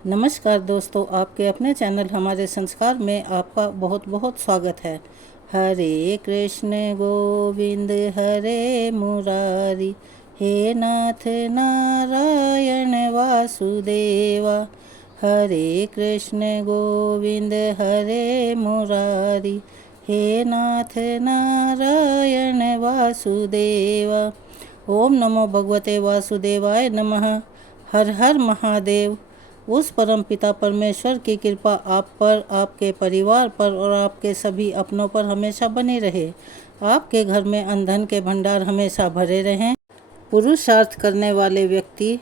नमस्कार दोस्तों, आपके अपने चैनल हमारे संस्कार में आपका बहुत बहुत स्वागत है। हरे कृष्ण गोविंद हरे मुरारी, हे नाथ नारायण वासुदेवा। हरे कृष्ण गोविंद हरे मुरारी, हे नाथ नारायण वासुदेवा। ओम नमो भगवते वासुदेवाय नमः। हर हर महादेव। उस परम पिता परमेश्वर की कृपा आप पर, आपके परिवार पर और आपके सभी अपनों पर हमेशा बनी रहे। आपके घर में अन्न के भंडार हमेशा भरे रहें। पुरुषार्थ करने वाले व्यक्ति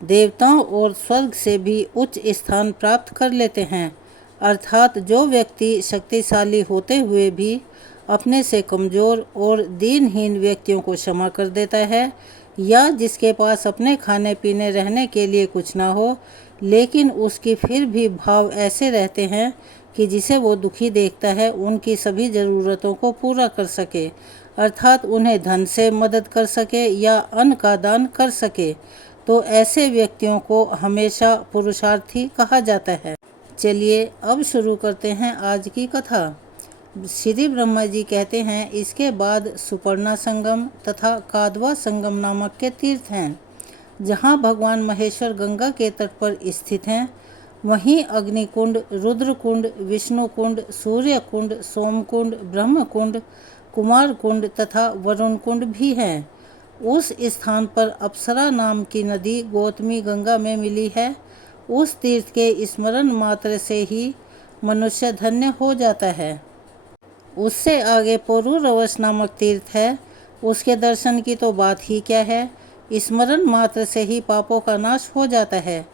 देवताओं और स्वर्ग से भी उच्च स्थान प्राप्त कर लेते हैं। अर्थात जो व्यक्ति शक्तिशाली होते हुए भी अपने से कमज़ोर और दीनहीन व्यक्तियों को क्षमा कर देता है, या जिसके पास अपने खाने पीने रहने के लिए कुछ ना हो लेकिन उसकी फिर भी भाव ऐसे रहते हैं कि जिसे वो दुखी देखता है उनकी सभी ज़रूरतों को पूरा कर सके, अर्थात उन्हें धन से मदद कर सके या अन्न का दान कर सके, तो ऐसे व्यक्तियों को हमेशा पुरुषार्थी कहा जाता है। चलिए अब शुरू करते हैं आज की कथा। श्री ब्रह्मा जी कहते हैं, इसके बाद सुपर्णा संगम तथा कादवा संगम नामक के तीर्थ हैं, जहाँ भगवान महेश्वर गंगा के तट पर स्थित हैं। वहीं अग्निकुंड, रुद्रकुंड, विष्णुकुंड, सूर्यकुंड, सोमकुंड, ब्रह्मकुंड, कुमार कुंड तथा वरुण कुंड भी हैं। उस स्थान पर अप्सरा नाम की नदी गौतमी गंगा में मिली है। उस तीर्थ के स्मरण मात्र से ही मनुष्य धन्य हो जाता है। उससे आगे पुरूरवस नामक तीर्थ है, उसके दर्शन की तो बात ही क्या है। स्मरण मात्र से ही पापों का नाश हो जाता है।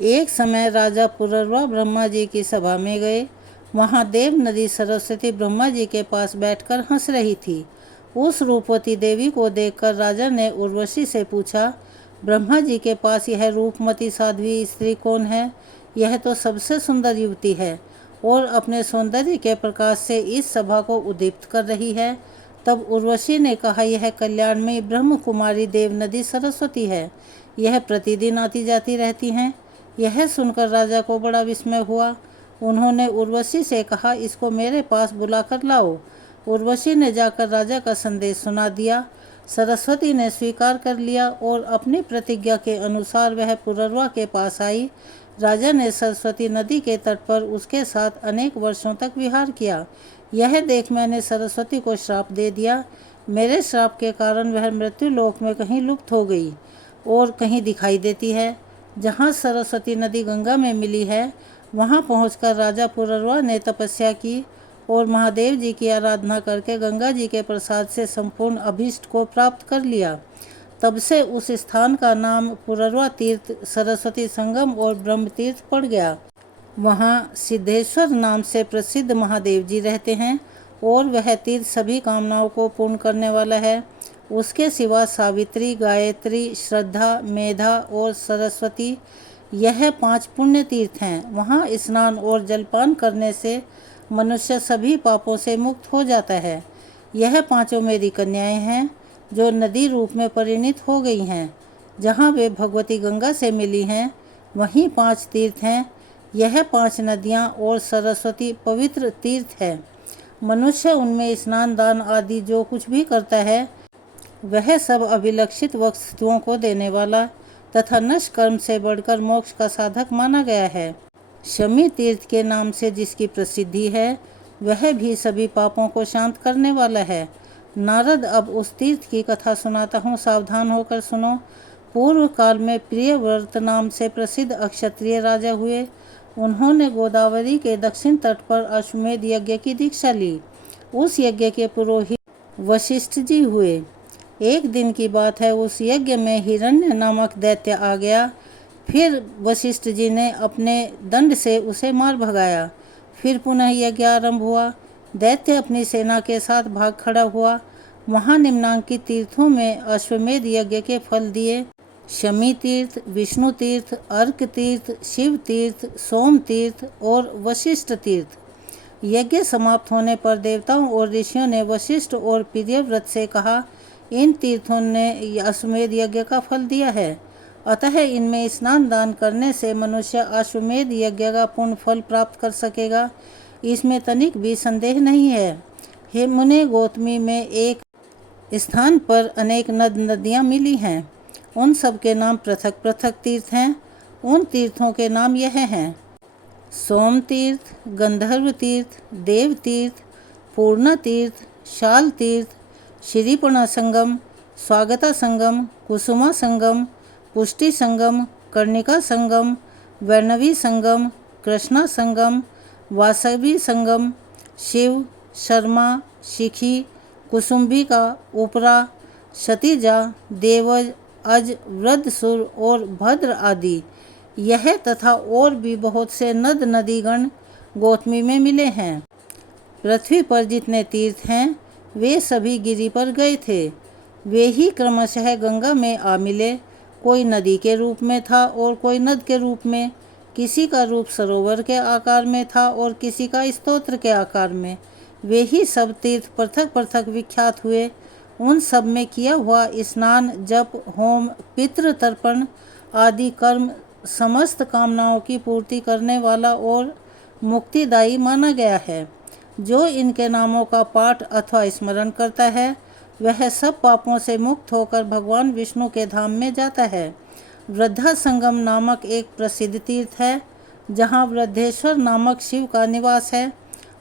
एक समय राजा पुररवा ब्रह्मा जी की सभा में गए। वहाँ देव नदी सरस्वती ब्रह्मा जी के पास बैठकर हंस रही थी। उस रूपवती देवी को देखकर राजा ने उर्वशी से पूछा, ब्रह्मा जी के पास यह रूपमती साध्वी स्त्री कौन है? यह तो सबसे सुंदर युवती है और अपने सौंदर्य के प्रकाश से इस सभा को उद्दीप्त कर रही है। तब उर्वशी ने कहा, यह कल्याणमयी ब्रह्म कुमारी देव नदी सरस्वती है। यह प्रतिदिन आती जाती रहती हैं। यह सुनकर राजा को बड़ा विस्मय हुआ। उन्होंने उर्वशी से कहा, इसको मेरे पास बुलाकर लाओ। उर्वशी ने जाकर राजा का संदेश सुना दिया। सरस्वती ने स्वीकार कर लिया और अपनी प्रतिज्ञा के अनुसार वह पुररवा के पास आई। राजा ने सरस्वती नदी के तट पर उसके साथ अनेक वर्षों तक विहार किया। यह देख मैंने सरस्वती को श्राप दे दिया। मेरे श्राप के कारण वह मृत्यु लोक में कहीं लुप्त हो गई और कहीं दिखाई देती है। जहाँ सरस्वती नदी गंगा में मिली है, वहाँ पहुंचकर राजा पुररवा ने तपस्या की और महादेव जी की आराधना करके गंगा जी के प्रसाद से संपूर्ण अभीष्ट को प्राप्त कर लिया। तब से उस स्थान का नाम पुररवा तीर्थ, सरस्वती संगम और ब्रह्म तीर्थ पड़ गया। वहाँ सिद्धेश्वर नाम से प्रसिद्ध महादेव जी रहते हैं और वह तीर्थ सभी कामनाओं को पूर्ण करने वाला है। उसके सिवा सावित्री, गायत्री, श्रद्धा, मेधा और सरस्वती, यह 5 पुण्य तीर्थ हैं। वहाँ स्नान और जलपान करने से मनुष्य सभी पापों से मुक्त हो जाता है। यह 5 मेरी कन्याएं हैं जो नदी रूप में परिणित हो गई हैं। जहाँ वे भगवती गंगा से मिली हैं, वहीं 5 तीर्थ हैं। यह 5 नदियाँ और सरस्वती पवित्र तीर्थ है। मनुष्य उनमें स्नान, दान आदि जो कुछ भी करता है, वह सब अभिलक्षित वस्तुओं को देने वाला तथा नष्ट कर्म से बढ़कर मोक्ष का साधक माना गया है। शमी तीर्थ के नाम से जिसकी प्रसिद्धि है, वह भी सभी पापों को शांत करने वाला है। नारद अब उस तीर्थ की कथा सुनाता हूँ, सावधान होकर सुनो। पूर्व काल में प्रियव्रत नाम से प्रसिद्ध अक्षत्रिय राजा हुए। उन्होंने गोदावरी के दक्षिण तट पर अश्वमेध यज्ञ की दीक्षा ली। उस यज्ञ के पुरोहित वशिष्ठ जी हुए। एक दिन की बात है, उस यज्ञ में हिरण्य नामक दैत्य आ गया। फिर वशिष्ठ जी ने अपने दंड से उसे मार भगाया। फिर पुनः यज्ञ आरंभ हुआ। दैत्य अपनी सेना के साथ भाग खड़ा हुआ। वहाँ निम्नांकित तीर्थों में अश्वमेध यज्ञ के फल दिए: शमी तीर्थ, विष्णु तीर्थ, अर्क तीर्थ, शिव तीर्थ, सोम तीर्थ और वशिष्ठ तीर्थ। यज्ञ समाप्त होने पर देवताओं और ऋषियों ने वशिष्ठ और प्रियव्रत से कहा, इन तीर्थों ने अश्वमेध यज्ञ का फल दिया है। अतः इनमें स्नान दान करने से मनुष्य अश्वमेध यज्ञ का पूर्ण फल प्राप्त कर सकेगा, इसमें तनिक भी संदेह नहीं है। हे मुने, गौतमी में एक स्थान पर अनेक नदियाँ मिली हैं। उन सब के नाम पृथक पृथक तीर्थ हैं। उन तीर्थों के नाम यह हैं: सोम तीर्थ, गंधर्व तीर्थ, देव तीर्थ, पूर्णा तीर्थ, शाल तीर्थ, श्रीपुणा संगम, स्वागता संगम, कुसुमा संगम, पुष्टि संगम, कर्णिका संगम, वैष्णवी संगम, कृष्णा संगम, वासवी संगम, शिव, शर्मा, शिखी, कुसुम्बिका, उपरा, क्षतिजा, देवज, अज, वृद्धसुर और भद्र आदि यह तथा और भी बहुत से नद नदीगण गौतमी में मिले हैं। पृथ्वी पर जितने तीर्थ हैं वे सभी गिरि पर गए थे। वे ही क्रमशः गंगा में आ मिले। कोई नदी के रूप में था और कोई नद के रूप में, किसी का रूप सरोवर के आकार में था और किसी का स्तोत्र के आकार में। वे ही सब तीर्थ पृथक पृथक विख्यात हुए। उन सब में किया हुआ स्नान, जप, होम, पितृ तर्पण आदि कर्म समस्त कामनाओं की पूर्ति करने वाला और मुक्तिदायी माना गया है। जो इनके नामों का पाठ अथवा स्मरण करता है वह सब पापों से मुक्त होकर भगवान विष्णु के धाम में जाता है। वृद्धा संगम नामक एक प्रसिद्ध तीर्थ है जहाँ वृद्धेश्वर नामक शिव का निवास है।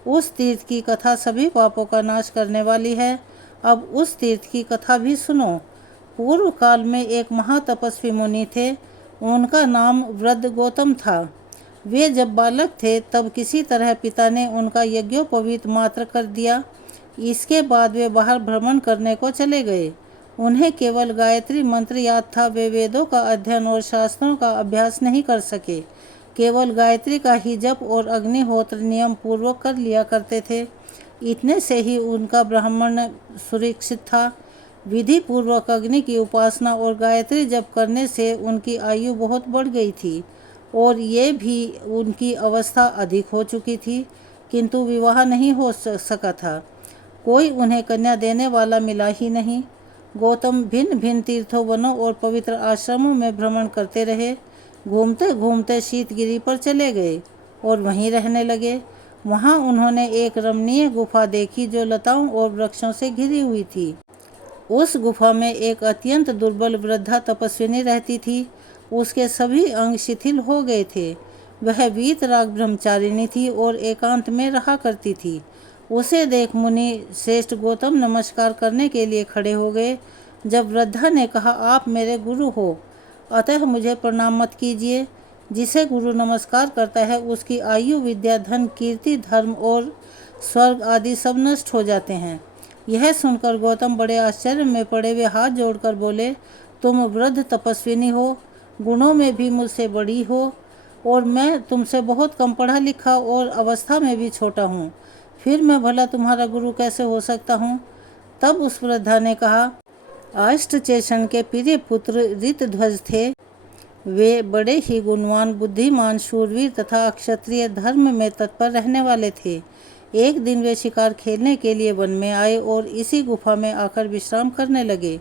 उस तीर्थ की कथा सभी पापों का नाश करने वाली है। अब उस तीर्थ की कथा भी सुनो। पूर्व काल में एक महातपस्वी मुनि थे। उनका नाम वृद्ध गौतम था। वे जब बालक थे तब किसी तरह पिता ने उनका यज्ञोपवीत मात्र कर दिया। इसके बाद वे बाहर भ्रमण करने को चले गए। उन्हें केवल गायत्री मंत्र याद था। वे वेदों का अध्ययन और शास्त्रों का अभ्यास नहीं कर सके। केवल गायत्री का ही जप और अग्निहोत्र नियम पूर्वक कर लिया करते थे। इतने से ही उनका ब्राह्मण सुरक्षित था। विधि पूर्वक अग्नि की उपासना और गायत्री जप करने से उनकी आयु बहुत बढ़ गई थी और ये भी उनकी अवस्था अधिक हो चुकी थी, किंतु विवाह नहीं हो सका था। कोई उन्हें कन्या देने वाला मिला ही नहीं। गौतम भिन्न भिन्न तीर्थों, वनों और पवित्र आश्रमों में भ्रमण करते रहे। घूमते घूमते शीतगिरी पर चले गए और वहीं रहने लगे। वहाँ उन्होंने एक रमणीय गुफा देखी जो लताओं और वृक्षों से घिरी हुई थी। उस गुफा में एक अत्यंत दुर्बल वृद्धा तपस्विनी रहती थी। उसके सभी अंग शिथिल हो गए थे। वह वीतराग ब्रह्मचारिणी थी और एकांत में रहा करती थी। उसे देख मुनि श्रेष्ठ गौतम नमस्कार करने के लिए खड़े हो गए। जब वृद्धा ने कहा, आप मेरे गुरु हो, अतः मुझे प्रणाम मत कीजिए। जिसे गुरु नमस्कार करता है उसकी आयु, विद्या, धन, कीर्ति, धर्म और स्वर्ग आदि सब नष्ट हो जाते हैं। यह सुनकर गौतम बड़े आश्चर्य में पड़े। वे हाथ जोड़कर बोले, तुम वृद्ध तपस्विनी हो, गुणों में भी मुझसे बड़ी हो और मैं तुमसे बहुत कम पढ़ा लिखा और अवस्था में भी छोटा हूँ। फिर मैं भला तुम्हारा गुरु कैसे हो सकता हूँ? तब उस वृद्धा ने कहा, अष्टचेषण के प्रिय पुत्र ऋतध्वज थे। वे बड़े ही गुणवान, बुद्धिमान, शूरवीर तथा क्षत्रिय धर्म में तत्पर रहने वाले थे। एक दिन वे शिकार खेलने के लिए वन में आए और इसी गुफा में आकर विश्राम करने लगे।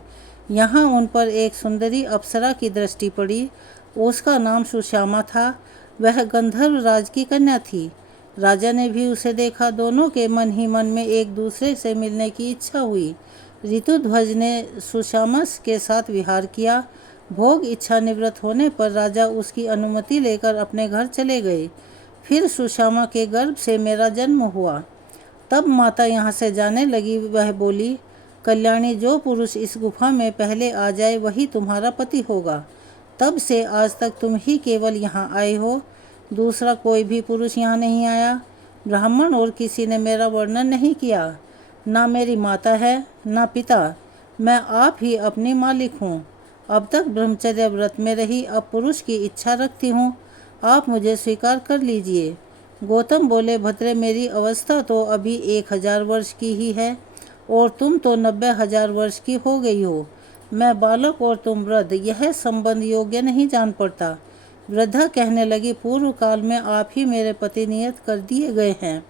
यहाँ उन पर एक सुंदरी अप्सरा की दृष्टि पड़ी। उसका नाम सुश्यामा था। वह गंधर्व राज की कन्या थी। राजा ने भी उसे देखा। दोनों के मन ही मन में एक दूसरे से मिलने की इच्छा हुई। ऋतुध्वज ने सुश्यामा के साथ विहार किया। भोग इच्छा निवृत्त होने पर राजा उसकी अनुमति लेकर अपने घर चले गए। फिर सुश्यामा के गर्भ से मेरा जन्म हुआ। तब माता यहाँ से जाने लगी। वह बोली, कल्याणी, जो पुरुष इस गुफा में पहले आ जाए वही तुम्हारा पति होगा। तब से आज तक तुम ही केवल यहाँ आए हो, दूसरा कोई भी पुरुष यहाँ नहीं आया। ब्राह्मण और किसी ने मेरा वर्णन नहीं किया। ना मेरी माता है, ना पिता। मैं आप ही अपनी मालिक हूँ। अब तक ब्रह्मचर्य व्रत में रही, अब पुरुष की इच्छा रखती हूँ। आप मुझे स्वीकार कर लीजिए। गौतम बोले, भद्रे, मेरी अवस्था तो अभी 1000 वर्ष की ही है और तुम तो 90,000 वर्ष की हो गई हो। मैं बालक और तुम वृद्ध, यह संबंध योग्य नहीं जान पड़ता। वृद्धा कहने लगी, पूर्व काल में आप ही मेरे पति नियत कर दिए गए हैं।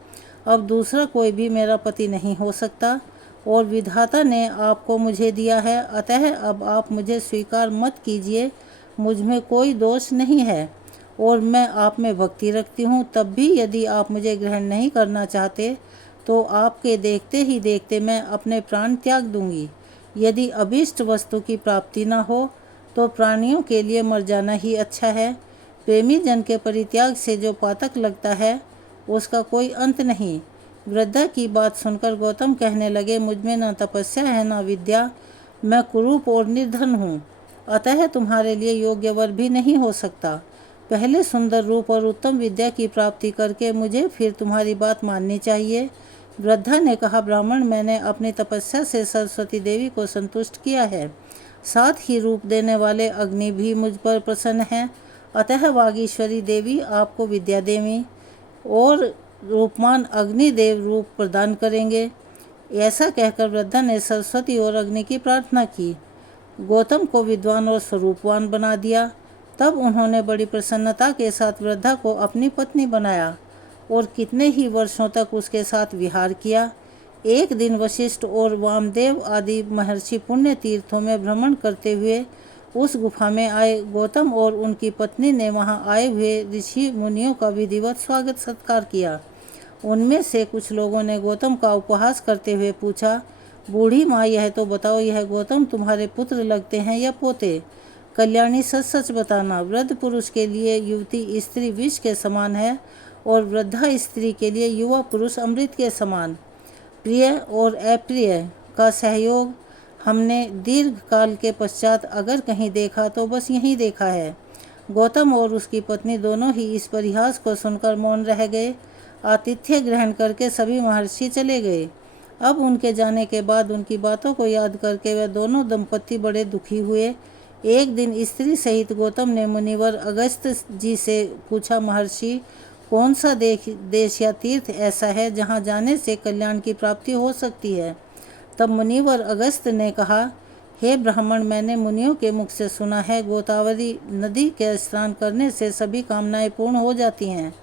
अब दूसरा कोई भी मेरा पति नहीं हो सकता और विधाता ने आपको मुझे दिया है, अतः अब आप मुझे स्वीकार मत कीजिए। मुझ में कोई दोष नहीं है और मैं आप में भक्ति रखती हूँ। तब भी यदि आप मुझे ग्रहण नहीं करना चाहते तो आपके देखते ही देखते मैं अपने प्राण त्याग दूंगी। यदि अभीष्ट वस्तु की प्राप्ति न हो तो प्राणियों के लिए मर जाना ही अच्छा है। प्रेमी जन के परित्याग से जो पातक लगता है उसका कोई अंत नहीं। वृद्धा की बात सुनकर गौतम कहने लगे, मुझ में न तपस्या है न विद्या, मैं कुरूप और निर्धन हूँ, अतः तुम्हारे लिए योग्य वर भी नहीं हो सकता। पहले सुंदर रूप और उत्तम विद्या की प्राप्ति करके मुझे फिर तुम्हारी बात माननी चाहिए। वृद्धा ने कहा, ब्राह्मण, मैंने अपनी तपस्या से सरस्वती देवी को संतुष्ट किया है, साथ ही रूप देने वाले अग्नि भी मुझ पर प्रसन्न हैं, अतः वागीश्वरी देवी आपको विद्या देवी और रूपमान अग्निदेव रूप प्रदान करेंगे। ऐसा कहकर वृद्धा ने सरस्वती और अग्नि की प्रार्थना की। गौतम को विद्वान और स्वरूपवान बना दिया। तब उन्होंने बड़ी प्रसन्नता के साथ वृद्धा को अपनी पत्नी बनाया और कितने ही वर्षों तक उसके साथ विहार किया। एक दिन वशिष्ठ और वामदेव आदि महर्षि पुण्य तीर्थों में भ्रमण करते हुए उस गुफा में आए। गौतम और उनकी पत्नी ने वहां आए हुए ऋषि मुनियों का विधिवत स्वागत सत्कार किया। उनमें से कुछ लोगों ने गौतम का उपहास करते हुए पूछा, बूढ़ी माँ, यह तो बताओ, यह गौतम तुम्हारे पुत्र लगते हैं या पोते? कल्याणी, सच सच बताना। वृद्ध पुरुष के लिए युवती स्त्री विष के समान है और वृद्धा स्त्री के लिए युवा पुरुष अमृत के समान। प्रिय और अप्रिय का सहयोग हमने दीर्घ काल के पश्चात अगर कहीं देखा तो बस यहीं देखा है। गौतम और उसकी पत्नी दोनों ही इस परिहास को सुनकर मौन रह गए। आतिथ्य ग्रहण करके सभी महर्षि चले गए। अब उनके जाने के बाद उनकी बातों को याद करके वह दोनों दंपत्ति बड़े दुखी हुए। एक दिन स्त्री सहित गौतम ने मुनिवर अगस्त जी से पूछा, महर्षि, कौन सा देश या तीर्थ ऐसा है जहाँ जाने से कल्याण की प्राप्ति हो सकती है? तब मुनिवर अगस्त ने कहा, हे ब्राह्मण, मैंने मुनियों के मुख से सुना है, गोदावरी नदी के स्नान करने से सभी कामनाएं पूर्ण हो जाती हैं।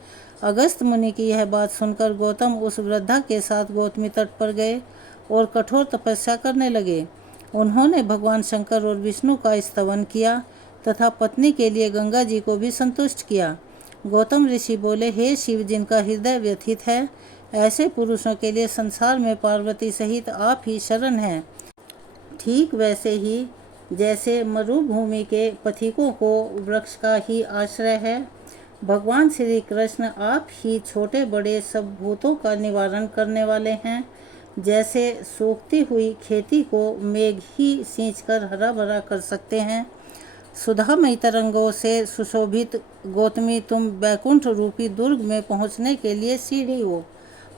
अगस्त मुनि की यह बात सुनकर गौतम उस वृद्धा के साथ गौतमी तट पर गए और कठोर तपस्या करने लगे। उन्होंने भगवान शंकर और विष्णु का स्तवन किया तथा पत्नी के लिए गंगा जी को भी संतुष्ट किया। गौतम ऋषि बोले, हे शिव, जिनका हृदय व्यथित है, ऐसे पुरुषों के लिए संसार में पार्वती सहित आप ही शरण हैं। ठीक वैसे ही जैसे मरुभूमि के पथिकों को वृक्ष का ही आश्रय है, भगवान श्री कृष्ण आप ही छोटे बड़े सब भूतों का निवारण करने वाले हैं। जैसे सूखती हुई खेती को मेघ ही सींचकर हरा भरा कर सकते हैं, सुधामयी तरंगों से सुशोभित गौतमी, तुम बैकुंठ रूपी दुर्ग में पहुंचने के लिए सीढ़ी हो।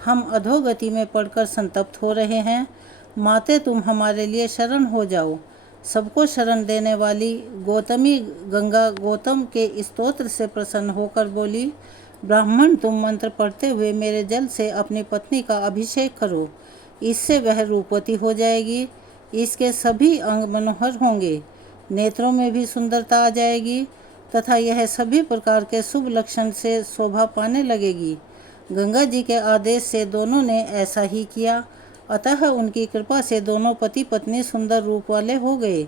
हम अधोगति में पड़कर संतप्त हो रहे हैं, माते तुम हमारे लिए शरण हो जाओ। सबको शरण देने वाली गौतमी गंगा गौतम के स्तोत्र से प्रसन्न होकर बोली, ब्राह्मण, तुम मंत्र पढ़ते हुए मेरे जल से अपनी पत्नी का अभिषेक करो, इससे वह रूपवती हो जाएगी। इसके सभी अंग मनोहर होंगे, नेत्रों में भी सुंदरता आ जाएगी तथा यह सभी प्रकार के शुभ लक्षण से शोभा पाने लगेगी। गंगा जी के आदेश से दोनों ने ऐसा ही किया, अतः उनकी कृपा से दोनों पति पत्नी सुंदर रूप वाले हो गए।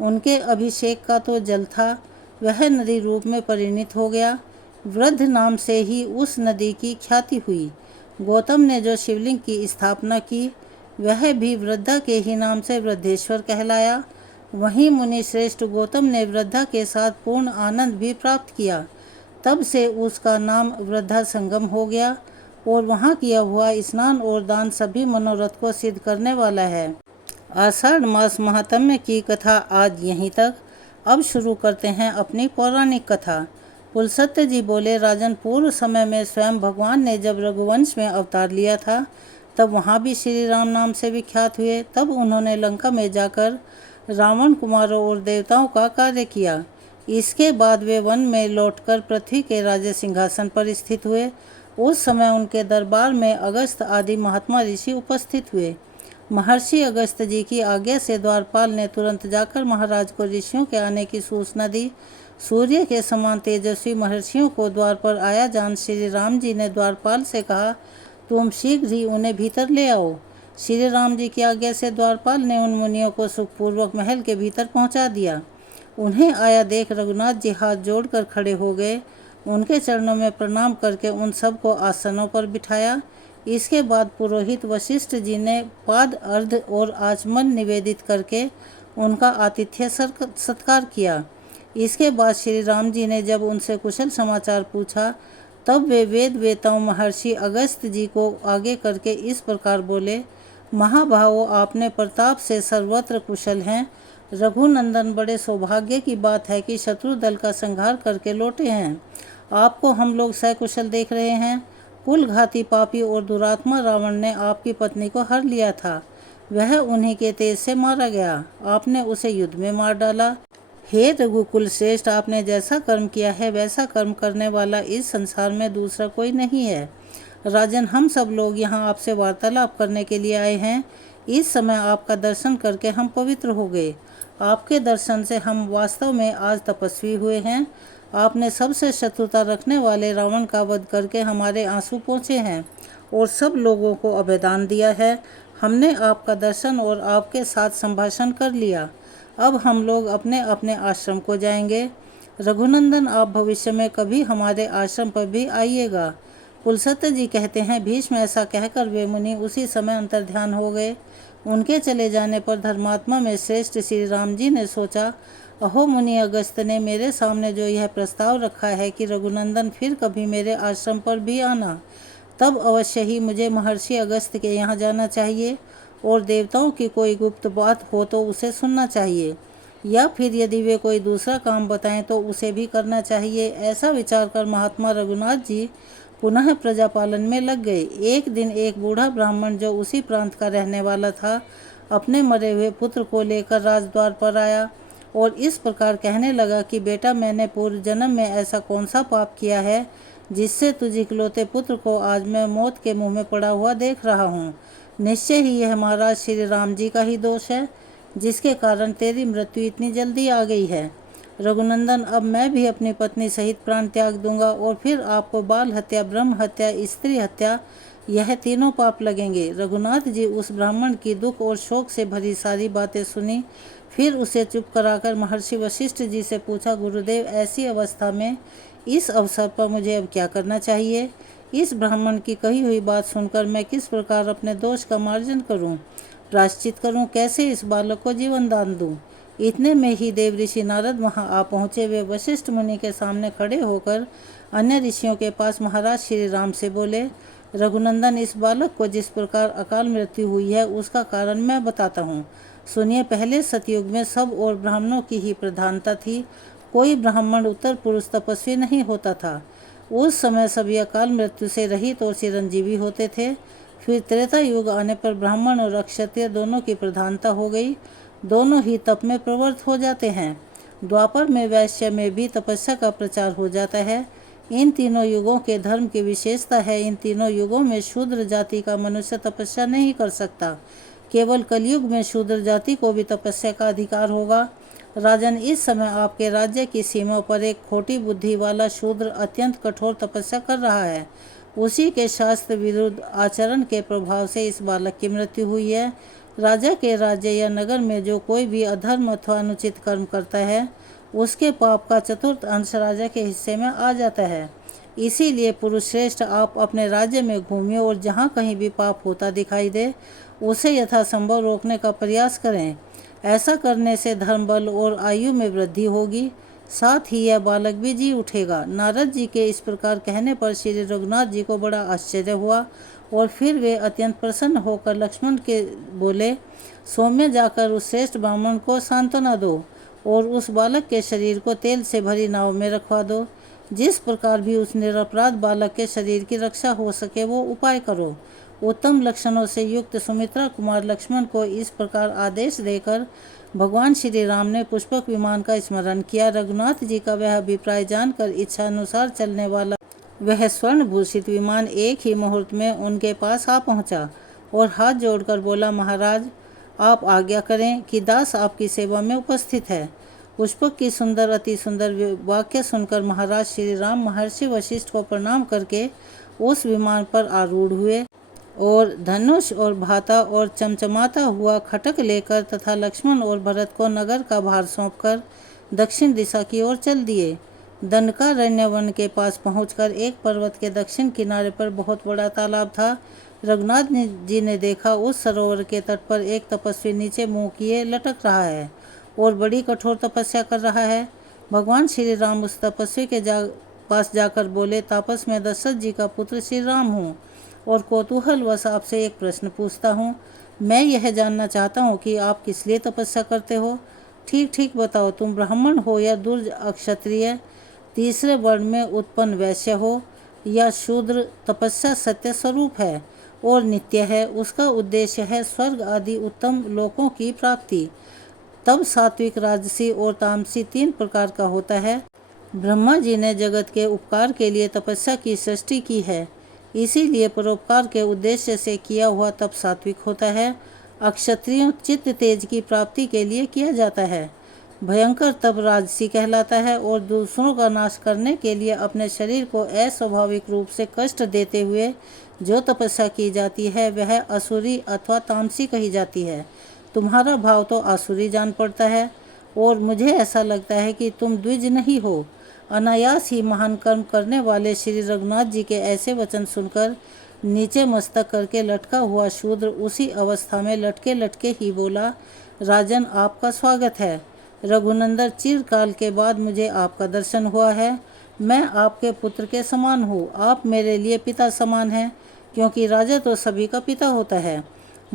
उनके अभिषेक का तो जल था, वह नदी रूप में परिणित हो गया। वृद्ध नाम से ही उस नदी की ख्याति हुई। गौतम ने जो शिवलिंग की स्थापना की वह भी वृद्धा के ही नाम से वृद्धेश्वर कहलाया। वहीं मुनि श्रेष्ठ गौतम ने वृद्धा के साथ पूर्ण आनंद भी प्राप्त किया। तब से उसका नाम वृद्धा संगम हो गया और वहाँ किया हुआ स्नान और दान सभी मनोरथ को सिद्ध करने वाला है। आषाढ़ मास महात्म्य की कथा आज यहीं तक। अब शुरू करते हैं अपनी पौराणिक कथा। पुलसत्य जी बोले, राजन, पूर्व समय में स्वयं भगवान ने जब रघुवंश में अवतार लिया था तब वहाँ भी श्री राम नाम से विख्यात हुए। तब उन्होंने लंका में जाकर रावण कुमारों और देवताओं का कार्य किया। इसके बाद वे वन में लौटकर पृथ्वी के राजे सिंहासन पर स्थित हुए। उस समय उनके दरबार में अगस्त आदि महात्मा ऋषि उपस्थित हुए। महर्षि अगस्त जी की आज्ञा से द्वारपाल ने तुरंत जाकर महाराज को ऋषियों के आने की सूचना दी। सूर्य के समान तेजस्वी महर्षियों को द्वार पर आया जान श्री राम जी ने द्वारपाल से कहा, तुम शीघ्र ही उन्हें भीतर ले आओ। श्री राम जी की आज्ञा से द्वारपाल ने उन मुनियों को सुखपूर्वक महल के भीतर पहुंचा दिया। उन्हें आया देख रघुनाथ जी हाथ जोड़कर खड़े हो गए। उनके चरणों में प्रणाम करके उन सबको आसनों पर बिठाया। इसके बाद पुरोहित वशिष्ठ जी ने पाद अर्घ और आचमन निवेदित करके उनका आतिथ्य सत्कार किया। इसके बाद श्री राम जी ने जब उनसे कुशल समाचार पूछा, तब वे वेद वेताओं महर्षि अगस्त्य जी को आगे करके इस प्रकार बोले, महाभावों, आपने प्रताप से सर्वत्र कुशल हैं। रघुनंदन, बड़े सौभाग्य की बात है कि शत्रु दल का संहार करके लौटे हैं। आपको हम लोग सकुशल देख रहे हैं। कुलघाती पापी और दुरात्मा रावण ने आपकी पत्नी को हर लिया था। वह उन्हीं के तेज से मारा गया। आपने उसे युद्ध में मार डाला। हे रघुकुल श्रेष्ठ, आपने जैसा कर्म किया है वैसा कर्म करने वाला इस संसार में दूसरा कोई नहीं है। राजन, हम सब लोग यहाँ आपसे वार्तालाप करने के लिए आए हैं। इस समय आपका दर्शन करके हम पवित्र हो गए। आपके दर्शन से हम वास्तव में आज तपस्वी हुए हैं। आपने सबसे शत्रुता रखने वाले रावण का वध करके हमारे आंसू पोंछे हैं और सब लोगों को अभयदान दिया है। हमने आपका दर्शन और आपके साथ संभाषण कर लिया। अब हम लोग अपने अपने आश्रम को जाएंगे। रघुनंदन, आप भविष्य में कभी हमारे आश्रम पर भी आइएगा। कुलसत्य जी कहते हैं, भीष्म ऐसा कहकर वे मुनि उसी समय अंतर्ध्यान हो गए। उनके चले जाने पर धर्मात्मा में श्रेष्ठ श्री राम जी ने सोचा, अहो मुनि अगस्त्य ने मेरे सामने जो यह प्रस्ताव रखा है कि रघुनंदन फिर कभी मेरे आश्रम पर भी आना, तब अवश्य ही मुझे महर्षि अगस्त्य के यहाँ जाना चाहिए और देवताओं की कोई गुप्त बात हो तो उसे सुनना चाहिए, या फिर यदि वे कोई दूसरा काम बताएं तो उसे भी करना चाहिए। ऐसा विचार कर महात्मा रघुनाथ जी पुनः प्रजापालन में लग गए। एक दिन एक बूढ़ा ब्राह्मण जो उसी प्रांत का रहने वाला था, अपने मरे हुए पुत्र को लेकर राजद्वार पर आया और इस प्रकार कहने लगा कि बेटा, मैंने पूर्व जन्म में ऐसा कौन सा पाप किया है जिससे तुझ इकलौते पुत्र को आज मैं मौत के मुंह में पड़ा हुआ देख रहा हूँ। निश्चय ही यह महाराज श्री राम जी का ही दोष है, जिसके कारण तेरी मृत्यु इतनी जल्दी आ गई है। रघुनंदन, अब मैं भी अपनी पत्नी सहित प्राण त्याग दूंगा और फिर आपको बाल हत्या, ब्रह्म हत्या, स्त्री हत्या, यह तीनों पाप लगेंगे। रघुनाथ जी उस ब्राह्मण की दुख और शोक से भरी सारी बातें सुनी। फिर उसे चुप कराकर महर्षि वशिष्ठ जी से पूछा, गुरुदेव, ऐसी अवस्था में इस अवसर पर मुझे अब क्या करना चाहिए? इस ब्राह्मण की कही हुई बात सुनकर मैं किस प्रकार अपने दोष का मार्जन करूं, प्रायश्चित करूं, कैसे इस बालक को जीवन दान दूं? इतने में ही देव ऋषि नारद वहां आ पहुंचे। वे वशिष्ठ मुनि के सामने खड़े होकर अन्य ऋषियों के पास महाराज श्री राम से बोले, रघुनंदन, इस बालक को जिस प्रकार अकाल मृत्यु हुई है उसका कारण मैं बताता हूँ। सुनिए, पहले सतयुग में सब और ब्राह्मणों की ही प्रधानता थी। कोई ब्राह्मण उत्तर पुरुष तपस्वी नहीं होता था। उस समय सभी अकाल मृत्यु से रहित और चिरंजीवी होते थे। फिर त्रेता युग आने पर ब्राह्मण और क्षत्रिय दोनों की प्रधानता हो गई। दोनों ही तप में प्रवृत्त हो जाते हैं। द्वापर में वैश्य में भी तपस्या का प्रचार हो जाता है। इन तीनों युगों के धर्म की विशेषता है। इन तीनों युगों में शूद्र जाति का मनुष्य तपस्या नहीं कर सकता। केवल कलयुग में शूद्र जाति को भी तपस्या का अधिकार होगा। राजन, इस समय आपके राज्य की सीमा पर एक खोटी बुद्धि वाला शूद्र अत्यंत कठोर तपस्या कर रहा है। उसी के शास्त्र विरुद्ध आचरण के प्रभाव से इस बालक की मृत्यु हुई है। राजा के राज्य या नगर में जो कोई भी अधर्म अथवा अनुचित कर्म करता है, उसके पाप का चतुर्थ अंश राजा के हिस्से में आ जाता है। इसीलिए पुरुष श्रेष्ठ, आप अपने राज्य में घूमिए और जहाँ कहीं भी पाप होता दिखाई दे उसे यथासंभव रोकने का प्रयास करें। ऐसा करने से धर्म बल और आयु में वृद्धि होगी, साथ ही यह बालक भी जी उठेगा। नारद जी के इस प्रकार कहने पर श्री रघुनाथ जी को बड़ा आश्चर्य हुआ और फिर वे अत्यंत प्रसन्न होकर लक्ष्मण के बोले, सौम्य जाकर उस श्रेष्ठ ब्राह्मण को सांत्वना दो और उस बालक के शरीर को तेल से भरी नाव में रखवा दो। जिस प्रकार भी उस निरपराध बालक के शरीर की रक्षा हो सके वो उपाय करो। उत्तम लक्षणों से युक्त सुमित्रा कुमार लक्ष्मण को इस प्रकार आदेश देकर भगवान श्री राम ने पुष्पक विमान का स्मरण किया। रघुनाथ जी का वह अभिप्राय जानकर इच्छा अनुसार चलने वाला वह स्वर्ण भूषित विमान एक ही मुहूर्त में उनके पास आ पहुंचा और हाथ जोड़कर बोला, महाराज, आप आज्ञा करें कि दास आपकी सेवा में उपस्थित है। पुष्पक की सुंदर अति सुंदर वाक्य सुनकर महाराज श्री राम महर्षि वशिष्ठ को प्रणाम करके उस विमान पर आरूढ़ हुए और धनुष और भाता और चमचमाता हुआ खटक लेकर तथा लक्ष्मण और भरत को नगर का भार सौंपकर दक्षिण दिशा की ओर चल दिए। दंडकारण्य वन के पास पहुंचकर एक पर्वत के दक्षिण किनारे पर बहुत बड़ा तालाब था। रघुनाथ जी ने देखा उस सरोवर के तट पर एक तपस्वी नीचे मुंह किए लटक रहा है और बड़ी कठोर तपस्या कर रहा है। भगवान श्री राम उस तपस्वी के पास जाकर बोले, तापस मैं दशरथ जी का पुत्र श्री राम हूँ और कौतूहलवश आपसे एक प्रश्न पूछता हूँ। मैं यह जानना चाहता हूँ कि आप किस लिए तपस्या करते हो। ठीक ठीक बताओ, तुम ब्राह्मण हो या दुर्ज अक्षत्रिय, तीसरे वर्ण में उत्पन्न वैश्य हो या शूद्र। तपस्या सत्य स्वरूप है और नित्य है। उसका उद्देश्य है स्वर्ग आदि उत्तम लोकों की प्राप्ति। तब सात्विक, राजसी और तामसी 3 प्रकार का होता है। ब्रह्मा जी ने जगत के उपकार के लिए तपस्या की सृष्टि की है, इसीलिए परोपकार के उद्देश्य से किया हुआ तप सात्विक होता है। अक्षत्रियों चित्त तेज की प्राप्ति के लिए किया जाता है। भयंकर तप राजसी कहलाता है और दूसरों का नाश करने के लिए अपने शरीर को अस्वाभाविक रूप से कष्ट देते हुए जो तपस्या की जाती है वह असुरी अथवा तामसी कही जाती है। तुम्हारा भाव तो आसुरी जान पड़ता है और मुझे ऐसा लगता है कि तुम द्विज नहीं हो। अनायास ही महान कर्म करने वाले श्री रघुनाथ जी के ऐसे वचन सुनकर नीचे मस्तक करके लटका हुआ शूद्र उसी अवस्था में लटके लटके ही बोला, राजन आपका स्वागत है। रघुनंदन, चिरकाल के बाद मुझे आपका दर्शन हुआ है। मैं आपके पुत्र के समान हूँ। आप मेरे लिए पिता समान हैं, क्योंकि राजा तो सभी का पिता होता है।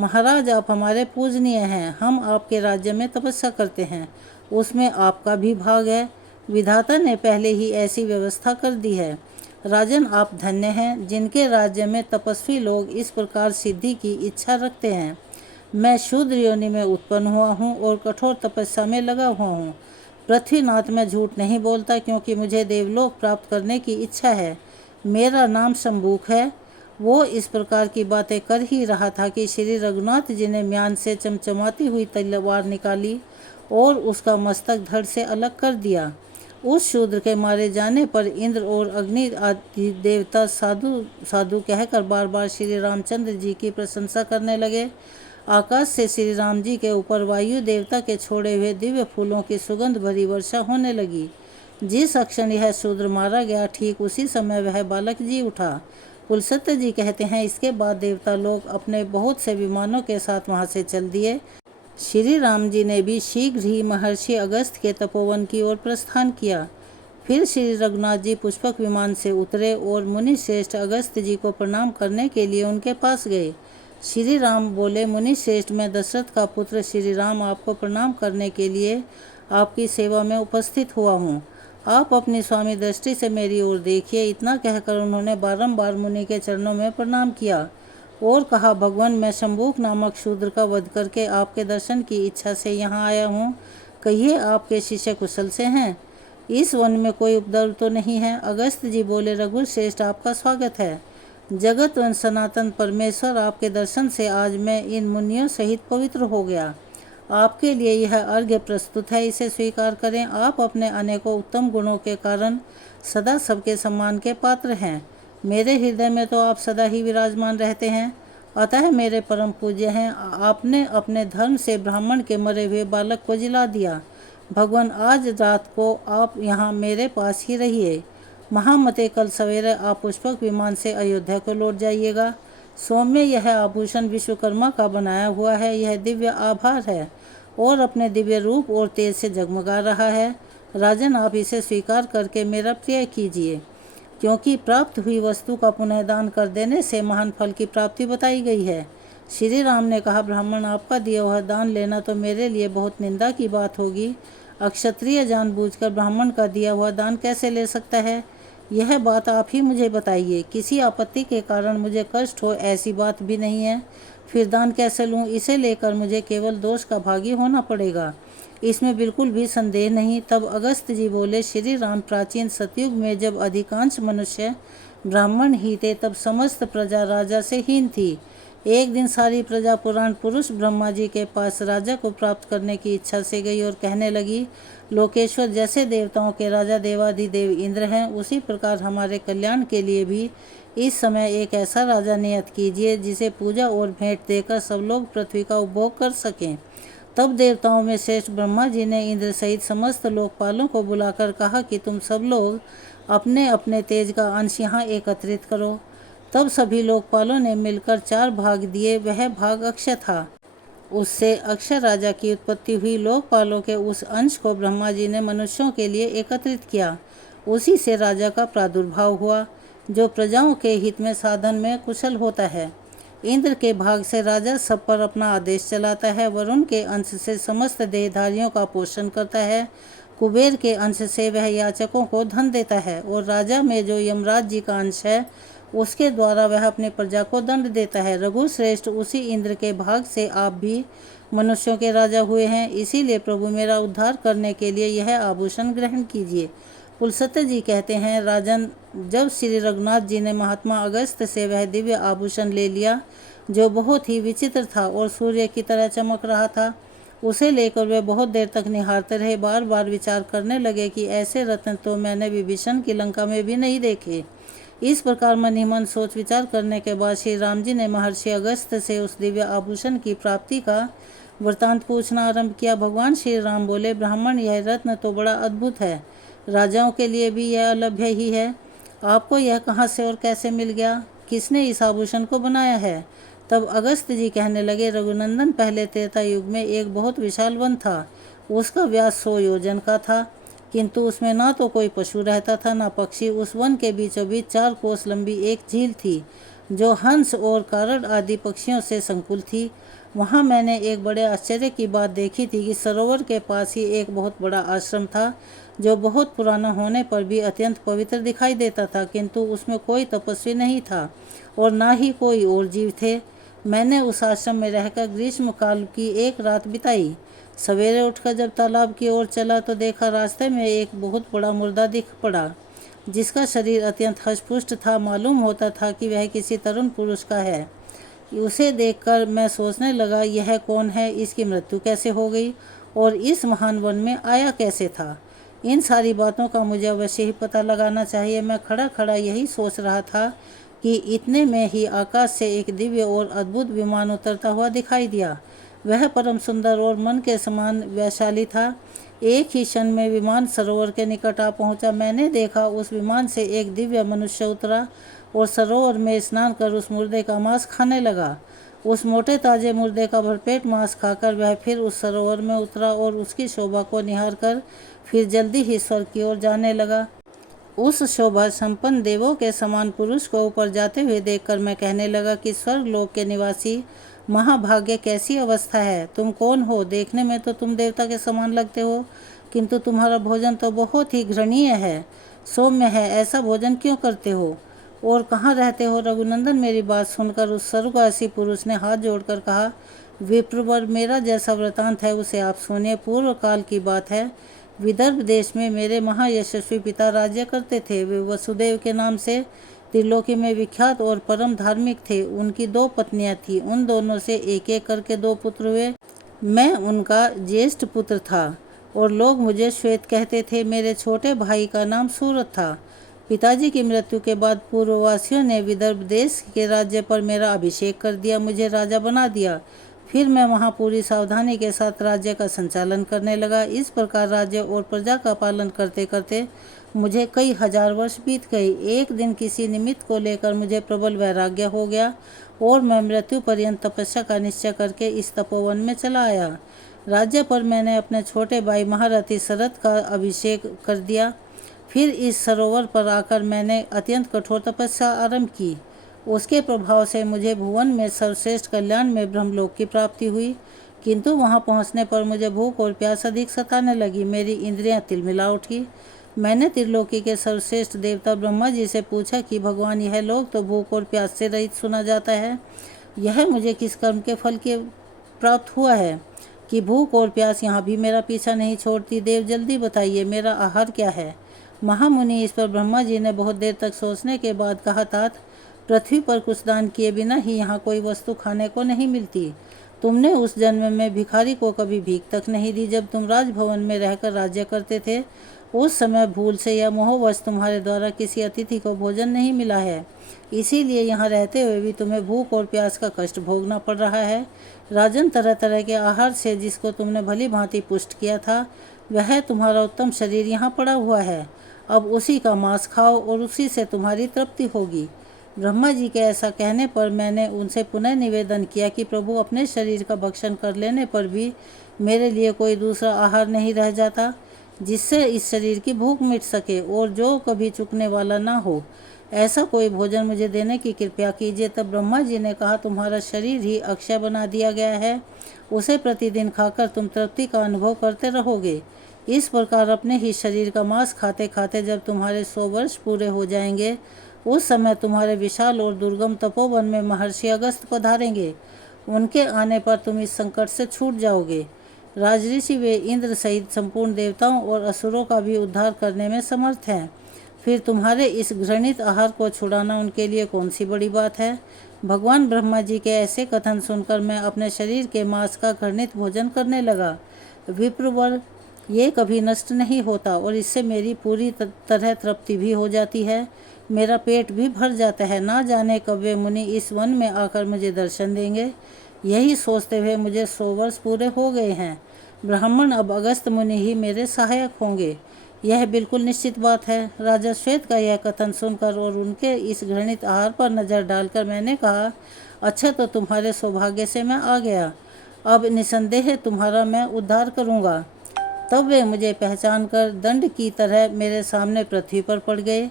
महाराज, आप हमारे पूजनीय हैं। हम आपके राज्य में तपस्या करते हैं, उसमें आपका भी भाग है। विधाता ने पहले ही ऐसी व्यवस्था कर दी है। राजन, आप धन्य हैं जिनके राज्य में तपस्वी लोग इस प्रकार सिद्धि की इच्छा रखते हैं। मैं शूद्र योनि में उत्पन्न हुआ हूँ और कठोर तपस्या में लगा हुआ हूँ। पृथ्वीनाथ, मैं झूठ नहीं बोलता, क्योंकि मुझे देवलोक प्राप्त करने की इच्छा है। मेरा नाम शंबूक है। वो इस प्रकार की बातें कर ही रहा था कि श्री रघुनाथ जी ने म्यान से चमचमाती हुई तलवार निकाली और उसका मस्तक धड़ से अलग कर दिया। उस शूद्र के मारे जाने पर इंद्र और अग्नि आदि देवता साधु साधु कहकर बार बार श्री रामचंद्र जी की प्रशंसा करने लगे। आकाश से श्री राम जी के ऊपर वायु देवता के छोड़े हुए दिव्य फूलों की सुगंध भरी वर्षा होने लगी। जिस क्षण यह शूद्र मारा गया, ठीक उसी समय वह बालक जी उठा। कुलसत्य जी कहते हैं, इसके बाद देवता लोग अपने बहुत से विमानों के साथ वहां से चल दिए। श्री राम जी ने भी शीघ्र ही महर्षि अगस्त के तपोवन की ओर प्रस्थान किया। फिर श्री रघुनाथ जी पुष्पक विमान से उतरे और मुनि श्रेष्ठ अगस्त जी को प्रणाम करने के लिए उनके पास गए। श्री राम बोले, मुनि श्रेष्ठ, मैं दशरथ का पुत्र श्री राम आपको प्रणाम करने के लिए आपकी सेवा में उपस्थित हुआ हूँ। आप अपनी स्वामी दृष्टि से मेरी ओर देखिए। इतना कहकर उन्होंने बारंबार मुनि के चरणों में प्रणाम किया और कहा, भगवान, मैं शंबूक नामक शूद्र का वध करके आपके दर्शन की इच्छा से यहाँ आया हूँ। कहिए, आपके शिष्य कुशल से हैं? इस वन में कोई उपद्रव तो नहीं है? अगस्त जी बोले, रघु श्रेष्ठ, आपका स्वागत है। जगत व सनातन परमेश्वर, आपके दर्शन से आज मैं इन मुनियों सहित पवित्र हो गया। आपके लिए यह अर्घ्य प्रस्तुत है, इसे स्वीकार करें। आप अपने अनेकों उत्तम गुणों के कारण सदा सबके सम्मान के पात्र हैं। मेरे हृदय में तो आप सदा ही विराजमान रहते हैं, अतः मेरे परम पूज्य हैं। आपने अपने धर्म से ब्राह्मण के मरे हुए बालक को जिला दिया। भगवान, आज रात को आप यहाँ मेरे पास ही रहिए। महामते, कल सवेरे आप पुष्पक विमान से अयोध्या को लौट जाइएगा। सौम्य, यह आभूषण विश्वकर्मा का बनाया हुआ है। यह दिव्य आभार है और अपने दिव्य रूप और तेज से जगमगा रहा है। राजन, आप इसे स्वीकार करके मेरा प्रिय कीजिए, क्योंकि प्राप्त हुई वस्तु का पुनः दान कर देने से महान फल की प्राप्ति बताई गई है। श्री राम ने कहा, ब्राह्मण, आपका दिया हुआ दान लेना तो मेरे लिए बहुत निंदा की बात होगी। अक्षत्रिय जानबूझकर ब्राह्मण का दिया हुआ दान कैसे ले सकता है? यह बात आप ही मुझे बताइए। किसी आपत्ति के कारण मुझे कष्ट हो, ऐसी बात भी नहीं है। फिर दान कैसे लूँ? इसे लेकर मुझे केवल दोष का भागी होना पड़ेगा, इसमें बिल्कुल भी संदेह नहीं। तब अगस्त जी बोले, श्री राम, प्राचीन सतयुग में जब अधिकांश मनुष्य ब्राह्मण ही थे, तब समस्त प्रजा राजा से हीन थी। एक दिन सारी प्रजा पुराण पुरुष ब्रह्मा जी के पास राजा को प्राप्त करने की इच्छा से गई और कहने लगी, लोकेश्वर, जैसे देवताओं के राजा देवाधिदेव इंद्र हैं, उसी प्रकार हमारे कल्याण के लिए भी इस समय एक ऐसा राजा नियत कीजिए जिसे पूजा और भेंट देकर सब लोग पृथ्वी का उपभोग कर सकें। तब देवताओं में श्रेष्ठ ब्रह्मा जी ने इंद्र सहित समस्त लोकपालों को बुलाकर कहा कि तुम सब लोग अपने अपने तेज का अंश यहाँ एकत्रित करो। तब सभी लोकपालों ने मिलकर 4 भाग दिए। वह भाग अक्षय था। उससे अक्षय राजा की उत्पत्ति हुई। लोकपालों के उस अंश को ब्रह्मा जी ने मनुष्यों के लिए एकत्रित किया। उसी से राजा का प्रादुर्भाव हुआ, जो प्रजाओं के हित में साधन में कुशल होता है। इंद्र के भाग से राजा सब पर अपना आदेश चलाता है। वरुण के अंश से समस्त देहधारियों का पोषण करता है। कुबेर के अंश से वह याचकों को धन देता है। और राजा में जो यमराज जी का अंश है, उसके द्वारा वह अपनी प्रजा को दंड देता है। रघुश्रेष्ठ, उसी इंद्र के भाग से आप भी मनुष्यों के राजा हुए हैं। इसीलिए प्रभु, मेरा उद्धार करने के लिए यह आभूषण ग्रहण कीजिए। पुलस्त्य जी कहते हैं, राजन, जब श्री रघुनाथ जी ने महात्मा अगस्त्य से वह दिव्य आभूषण ले लिया, जो बहुत ही विचित्र था और सूर्य की तरह चमक रहा था, उसे लेकर वे बहुत देर तक निहारते रहे। बार बार विचार करने लगे कि ऐसे रत्न तो मैंने विभीषण की लंका में भी नहीं देखे। इस प्रकार मन ही मन सोच विचार करने के बाद श्री राम जी ने महर्षि अगस्त्य से उस दिव्य आभूषण की प्राप्ति का वृतांत पूछना आरंभ किया। भगवान श्री राम बोले, ब्राह्मण, यह रत्न तो बड़ा अद्भुत है। राजाओं के लिए भी यह अलभ्य ही है। आपको यह कहाँ से और कैसे मिल गया? किसने इस आभूषण को बनाया है? तब अगस्त्य जी कहने लगे, रघुनंदन, पहले त्रेता युग में एक बहुत विशाल वन था। उसका व्यास 100 योजन का था, किंतु उसमें ना तो कोई पशु रहता था, ना पक्षी। उस वन के बीचों बीच 4 कोस लंबी एक झील थी, जो हंस और कारड़ आदि पक्षियों से संकुल थी। वहाँ मैंने एक बड़े आश्चर्य की बात देखी थी कि सरोवर के पास ही एक बहुत बड़ा आश्रम था, जो बहुत पुराना होने पर भी अत्यंत पवित्र दिखाई देता था, किंतु उसमें कोई तपस्वी नहीं था और ना ही कोई और जीव थे। मैंने उस आश्रम में रहकर ग्रीष्म काल की एक रात बिताई। सवेरे उठकर जब तालाब की ओर चला तो देखा रास्ते में एक बहुत बड़ा मुर्दा दिख पड़ा, जिसका शरीर अत्यंत हष्टपुष्ट था। मालूम होता था कि वह किसी तरुण पुरुष का है। उसे देखकर मैं सोचने लगा, यह कौन है, इसकी मृत्यु कैसे हो गई और इस महान वन में आया कैसे था। इन सारी बातों का मुझे अवश्य ही पता लगाना चाहिए। मैं खड़ा खड़ा यही सोच रहा था कि इतने में ही आकाश से एक दिव्य और अद्भुत विमान उतरता हुआ दिखाई दिया। वह परम सुंदर और मन के समान वैशाली था। एक ही क्षण में विमान सरोवर के निकट आ पहुंचा। मैंने देखा, उस विमान से एक दिव्य मनुष्य उतरा और सरोवर में स्नान कर उस मुर्दे का मांस खाने लगा। उस मोटे ताजे मुर्दे का भरपेट मांस खाकर वह फिर उस सरोवर में उतरा और उसकी शोभा को निहार कर फिर जल्दी ही स्वर्ग की ओर जाने लगा। उस शोभा संपन्न देवों के समान पुरुष को ऊपर जाते हुए देखकर मैं कहने लगा कि स्वर्ग लोक के निवासी महाभाग्य, कैसी अवस्था है। तुम कौन हो? देखने में तो तुम देवता के समान लगते हो, किंतु तुम्हारा भोजन तो बहुत ही घृणीय है, सौम्य है। ऐसा भोजन क्यों करते हो और कहाँ रहते हो? रघुनंदन, मेरी बात सुनकर उस स्वर्गवासी पुरुष ने हाथ जोड़कर कहा, विप्रवर, मेरा जैसा वृतांत है उसे आप सुनिए। पूर्व काल की बात है। विदर्भ देश में मेरे महायशस्वी पिता राज्य करते थे। वे वसुदेव के नाम से त्रिलोकी में विख्यात और परम धार्मिक थे। उनकी 2 पत्नियां थीं। उन दोनों से एक एक करके 2 पुत्र हुए। मैं उनका ज्येष्ठ पुत्र था और लोग मुझे श्वेत कहते थे। मेरे छोटे भाई का नाम सूरत था। पिताजी की मृत्यु के बाद पूर्ववासियों ने विदर्भ देश के राज्य पर मेरा अभिषेक कर दिया, मुझे राजा बना दिया। फिर मैं वहाँ पूरी सावधानी के साथ राज्य का संचालन करने लगा। इस प्रकार राज्य और प्रजा का पालन करते करते मुझे कई हजार वर्ष बीत गए। एक दिन किसी निमित्त को लेकर मुझे प्रबल वैराग्य हो गया और मैं मृत्यु पर्यंत तपस्या का निश्चय करके इस तपोवन में चला आया। राज्य पर मैंने अपने छोटे भाई महारथी शरद का अभिषेक कर दिया। फिर इस सरोवर पर आकर मैंने अत्यंत कठोर तपस्या आरंभ की। उसके प्रभाव से मुझे भुवन में सर्वश्रेष्ठ कल्याण में ब्रह्मलोक की प्राप्ति हुई, किंतु वहां पहुंचने पर मुझे भूख और प्यास अधिक सताने लगी। मेरी इंद्रियां तिलमिला उठी। मैंने त्रिलोकी के सर्वश्रेष्ठ देवता ब्रह्मा जी से पूछा कि भगवान, यह लोक तो भूख और प्यास से रहित सुना जाता है, यह मुझे किस कर्म के फल के प्राप्त हुआ है कि भूख और प्यास यहाँ भी मेरा पीछा नहीं छोड़ती। देव, जल्दी बताइए, मेरा आहार क्या है? महामुनि, इस पर ब्रह्मा जी ने बहुत देर तक सोचने के बाद कहा, तात, पृथ्वी पर कुछ दान किए बिना ही यहाँ कोई वस्तु खाने को नहीं मिलती। तुमने उस जन्म में भिखारी को कभी भीख तक नहीं दी। जब तुम राजभवन में रहकर राज्य करते थे, उस समय भूल से या मोहवश तुम्हारे द्वारा किसी अतिथि को भोजन नहीं मिला है, इसीलिए यहाँ रहते हुए भी तुम्हें भूख और प्यास का कष्ट भोगना पड़ रहा है। राजन, तरह तरह के आहार से जिसको तुमने भली भांति पुष्ट किया था, वह तुम्हारा उत्तम शरीर यहाँ पड़ा हुआ है। अब उसी का मांस खाओ और उसी से तुम्हारी तृप्ति होगी। ब्रह्मा जी के ऐसा कहने पर मैंने उनसे पुनः निवेदन किया कि प्रभु, अपने शरीर का भक्षण कर लेने पर भी मेरे लिए कोई दूसरा आहार नहीं रह जाता जिससे इस शरीर की भूख मिट सके और जो कभी चुकने वाला ना हो। ऐसा कोई भोजन मुझे देने की कृपया कीजिए। तब ब्रह्मा जी ने कहा, तुम्हारा शरीर ही अक्षय बना दिया गया है, उसे प्रतिदिन खाकर तुम तृप्ति का अनुभव करते रहोगे। इस प्रकार अपने ही शरीर का मांस खाते खाते जब तुम्हारे 100 वर्ष पूरे हो जाएंगे, उस समय तुम्हारे विशाल और दुर्गम तपोवन में महर्षि अगस्त पधारेंगे। उनके आने पर तुम इस संकट से छूट जाओगे। राजऋषि वे इंद्र सहित संपूर्ण देवताओं और असुरों का भी उद्धार करने में समर्थ हैं। फिर तुम्हारे इस घृणित आहार को छुड़ाना उनके लिए कौन सी बड़ी बात है। भगवान ब्रह्मा जी के ऐसे कथन सुनकर मैं अपने शरीर के मांस का घृणित भोजन करने लगा। विप्रवर, ये कभी नष्ट नहीं होता और इससे मेरी पूरी तरह तृप्ति भी हो जाती है। मेरा पेट भी भर जाता है। ना जाने कब वे मुनि इस वन में आकर मुझे दर्शन देंगे। यही सोचते हुए मुझे 100 वर्ष पूरे हो गए हैं। ब्राह्मण, अब अगस्त मुनि ही मेरे सहायक होंगे, यह बिल्कुल निश्चित बात है। राजा श्वेत का यह कथन सुनकर और उनके इस घृणित आहार पर नजर डालकर मैंने कहा, अच्छा, तो तुम्हारे सौभाग्य से मैं आ गया। अब निसंदेह तुम्हारा मैं उद्धार करूँगा। तब वे मुझे पहचान कर दंड की तरह मेरे सामने पृथ्वी पर पड़ गए।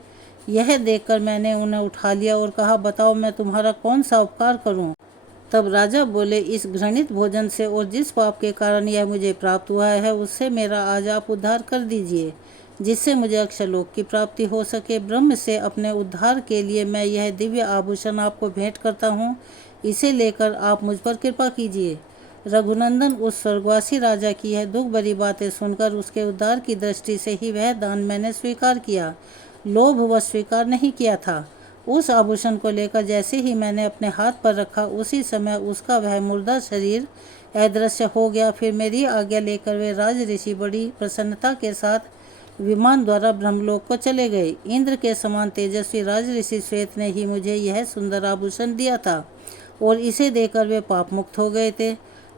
यह देखकर मैंने उन्हें उठा लिया और कहा, बताओ मैं तुम्हारा कौन सा उपकार करूं। तब राजा बोले, इस घृणित भोजन से और जिस पाप के कारण यह मुझे प्राप्त हुआ है उससे मेरा आज आप उद्धार कर दीजिए, जिससे मुझे अक्षरलोक की प्राप्ति हो सके। ब्रह्म से अपने उद्धार के लिए मैं यह दिव्य आभूषण आपको भेंट करता हूँ, इसे लेकर आप मुझ पर कृपा कीजिए। रघुनंदन, उस स्वर्गवासी राजा की यह दुख भरी बातें सुनकर उसके उद्धार की दृष्टि से ही वह दान मैंने स्वीकार किया, लोभ व स्वीकार नहीं किया था। उस आभूषण को लेकर जैसे ही मैंने अपने हाथ पर रखा, उसी समय उसका वह मुर्दा शरीर अदृश्य हो गया। फिर मेरी आज्ञा लेकर वे राज ऋषि बड़ी प्रसन्नता के साथ विमान द्वारा ब्रह्मलोक को चले गए। इंद्र के समान तेजस्वी राज ऋषि श्वेत ने ही मुझे यह सुंदर आभूषण दिया था और इसे देकर वे पाप मुक्त हो गए थे।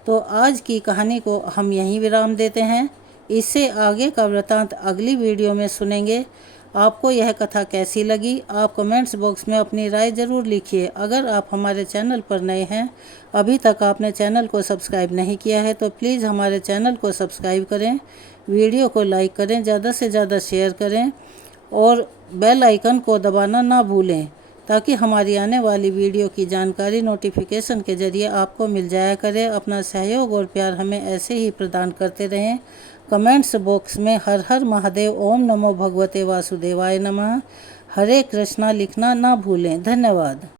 तो आज की कहानी को हम यहीं विराम देते हैं। इससे आगे का वृतांत अगली वीडियो में सुनेंगे। आपको यह कथा कैसी लगी, आप कमेंट्स बॉक्स में अपनी राय ज़रूर लिखिए। अगर आप हमारे चैनल पर नए हैं, अभी तक आपने चैनल को सब्सक्राइब नहीं किया है, तो प्लीज़ हमारे चैनल को सब्सक्राइब करें, वीडियो को लाइक करें, ज़्यादा से ज़्यादा शेयर करें और बेल आइकन को दबाना ना भूलें, ताकि हमारी आने वाली वीडियो की जानकारी नोटिफिकेशन के ज़रिए आपको मिल जाया करे। अपना सहयोग और प्यार हमें ऐसे ही प्रदान करते रहें। कमेंट्स बॉक्स में हर हर महादेव, ओम नमो भगवते वासुदेवाय नमः, हरे कृष्णा लिखना ना भूलें। धन्यवाद।